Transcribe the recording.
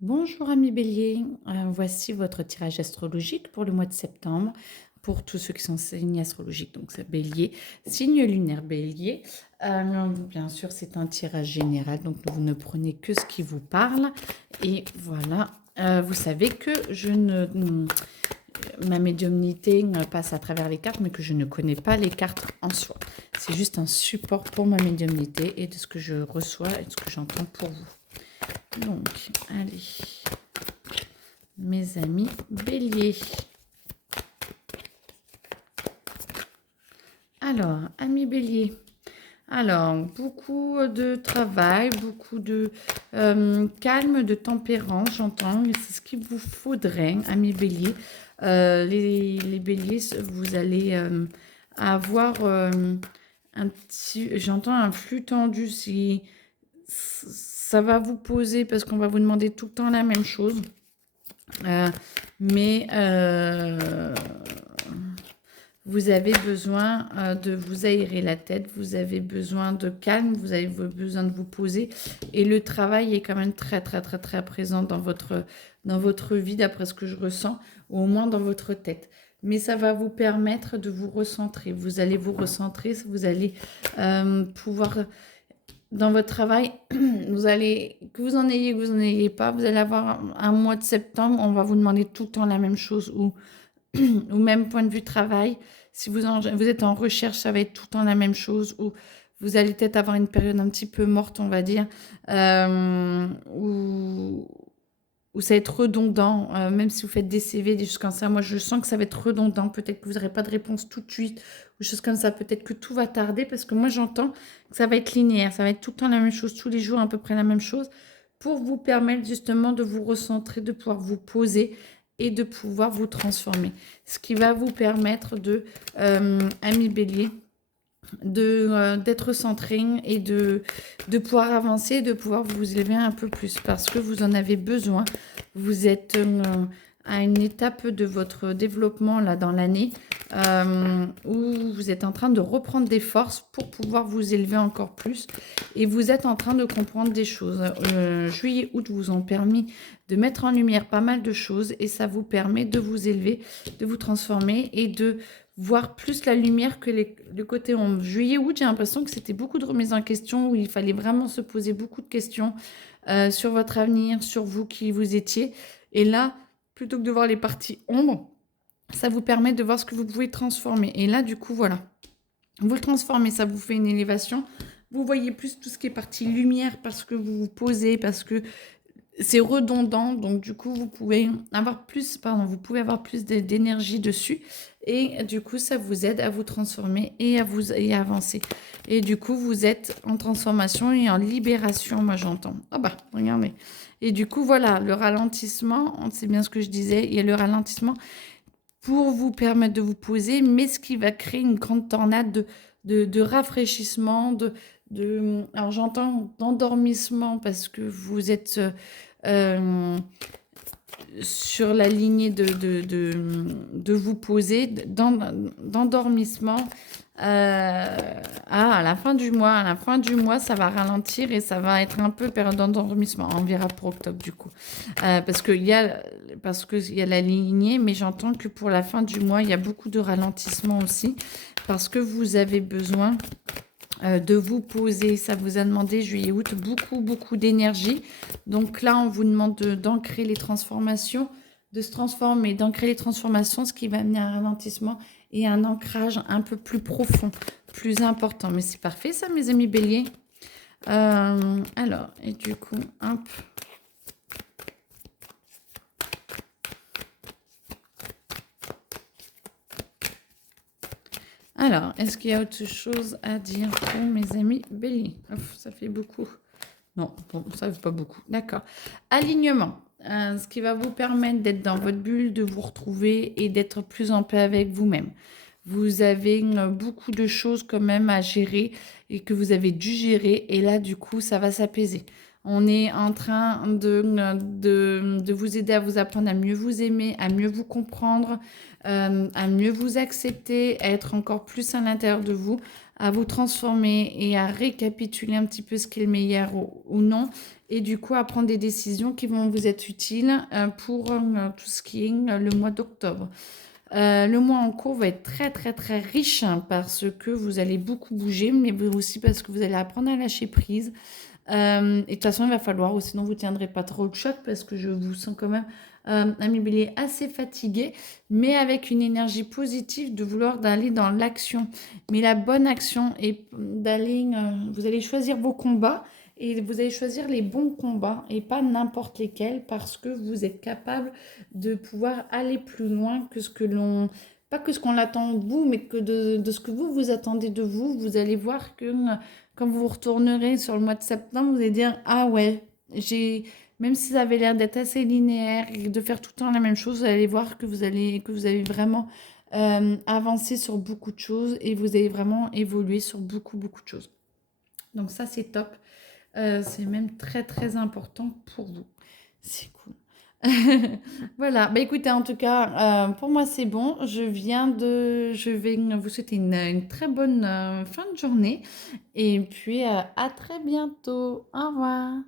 Bonjour amis bélier, voici votre tirage astrologique pour le mois de septembre, pour tous ceux qui sont signés astrologiques, donc c'est bélier, signe lunaire bélier. Bien sûr c'est un tirage général, donc vous ne prenez que ce qui vous parle. Et voilà, vous savez que ma médiumnité passe à travers les cartes, mais que je ne connais pas les cartes en soi. C'est juste un support pour ma médiumnité et de ce que je reçois et de ce que j'entends pour vous. Donc, allez, mes amis bélier. Alors, amis bélier. Alors, beaucoup de travail, beaucoup de calme, de tempérance, j'entends. C'est ce qu'il vous faudrait, amis bélier. Les béliers, vous allez avoir un petit, j'entends un flux tendu. Si ça va vous poser parce qu'on va vous demander tout le temps la même chose. Mais vous avez besoin de vous aérer la tête, vous avez besoin de calme, vous avez besoin de vous poser. Et le travail est quand même très, très, très, très présent dans votre vie, d'après ce que je ressens, ou au moins dans votre tête. Mais ça va vous permettre de vous recentrer. Vous allez vous recentrer, vous allez pouvoir dans votre travail, vous allez, que vous en ayez, que vous n'en ayez pas, vous allez avoir un mois de septembre, on va vous demander tout le temps la même chose, ou même point de vue travail. Si vous êtes en recherche, ça va être tout le temps la même chose, ou vous allez peut-être avoir une période un petit peu morte, on va dire, où ça va être redondant, même si vous faites des CV, des choses comme ça. Moi, je sens que ça va être redondant. Peut-être que vous n'aurez pas de réponse tout de suite, ou des choses comme ça. Peut-être que tout va tarder, parce que moi, j'entends que ça va être linéaire. Ça va être tout le temps la même chose, tous les jours à peu près la même chose, pour vous permettre justement de vous recentrer, de pouvoir vous poser et de pouvoir vous transformer. Ce qui va vous permettre de, ami bélier, d'être centré et de pouvoir avancer, de pouvoir vous élever un peu plus parce que vous en avez besoin. Vous êtes à une étape de votre développement là dans l'année où vous êtes en train de reprendre des forces pour pouvoir vous élever encore plus et vous êtes en train de comprendre des choses. Juillet, août vous ont permis de mettre en lumière pas mal de choses et ça vous permet de vous élever, de vous transformer et de voir plus la lumière que le côté ombre. Juillet, août, j'ai l'impression que c'était beaucoup de remises en question, où il fallait vraiment se poser beaucoup de questions sur votre avenir, sur vous qui vous étiez. Et là, plutôt que de voir les parties ombres, ça vous permet de voir ce que vous pouvez transformer. Et là, du coup, voilà. Vous le transformez, ça vous fait une élévation. Vous voyez plus tout ce qui est partie lumière parce que vous vous posez, parce que c'est redondant, donc du coup vous pouvez avoir plus, d'énergie dessus et du coup ça vous aide à vous transformer et à avancer. Et du coup vous êtes en transformation et en libération, moi j'entends. Ah bah regardez. Et du coup voilà, le ralentissement, c'est bien ce que je disais, il y a le ralentissement pour vous permettre de vous poser, mais ce qui va créer une grande tornade de rafraîchissement, alors j'entends d'endormissement parce que vous êtes sur la lignée de vous poser, d'endormissement. À la fin du mois, ça va ralentir et ça va être un peu période d'endormissement. On verra pour octobre du coup, parce que il y a la lignée, mais j'entends que pour la fin du mois, il y a beaucoup de ralentissement aussi parce que vous avez besoin de vous poser. Ça vous a demandé, juillet, août, beaucoup, beaucoup d'énergie. Donc là, on vous demande d'ancrer les transformations, de se transformer, d'ancrer les transformations, ce qui va amener un ralentissement et un ancrage un peu plus profond, plus important. Mais c'est parfait ça, mes amis béliers. Alors, et du coup, hop. Alors, est-ce qu'il y a autre chose à dire pour mes amis béliers? Ça fait beaucoup. Non, bon, ça fait pas beaucoup. D'accord. Alignement. Ce qui va vous permettre d'être dans votre bulle, de vous retrouver et d'être plus en paix avec vous-même. Vous avez beaucoup de choses quand même à gérer et que vous avez dû gérer. Et là, du coup, ça va s'apaiser. On est en train de vous aider à vous apprendre à mieux vous aimer, à mieux vous comprendre, à mieux vous accepter, à être encore plus à l'intérieur de vous, à vous transformer et à récapituler un petit peu ce qui est le meilleur ou non. Et du coup, à prendre des décisions qui vont vous être utiles pour tout ce qui est le mois d'octobre. Le mois en cours va être très très très riche parce que vous allez beaucoup bouger, mais aussi parce que vous allez apprendre à lâcher prise. Et de toute façon, il va falloir, ou sinon vous ne tiendrez pas trop le choc parce que je vous sens quand même un bélier assez fatigué, mais avec une énergie positive de vouloir d'aller dans l'action. Mais la bonne action est d'aller, vous allez choisir vos combats et vous allez choisir les bons combats et pas n'importe lesquels parce que vous êtes capable de pouvoir aller plus loin que ce que l'on pas que ce qu'on attend de vous, mais que de ce que vous attendez de vous. Vous allez voir que quand vous vous retournerez sur le mois de septembre, vous allez dire, ah ouais, même si ça avait l'air d'être assez linéaire et de faire tout le temps la même chose, vous allez voir que vous avez vraiment avancé sur beaucoup de choses et vous avez vraiment évolué sur beaucoup de choses. Donc ça, c'est top. C'est même très, très important pour vous. C'est cool. Voilà, bah écoutez, en tout cas, pour moi c'est bon. Je vais vous souhaiter une très bonne fin de journée et puis à très bientôt. Au revoir.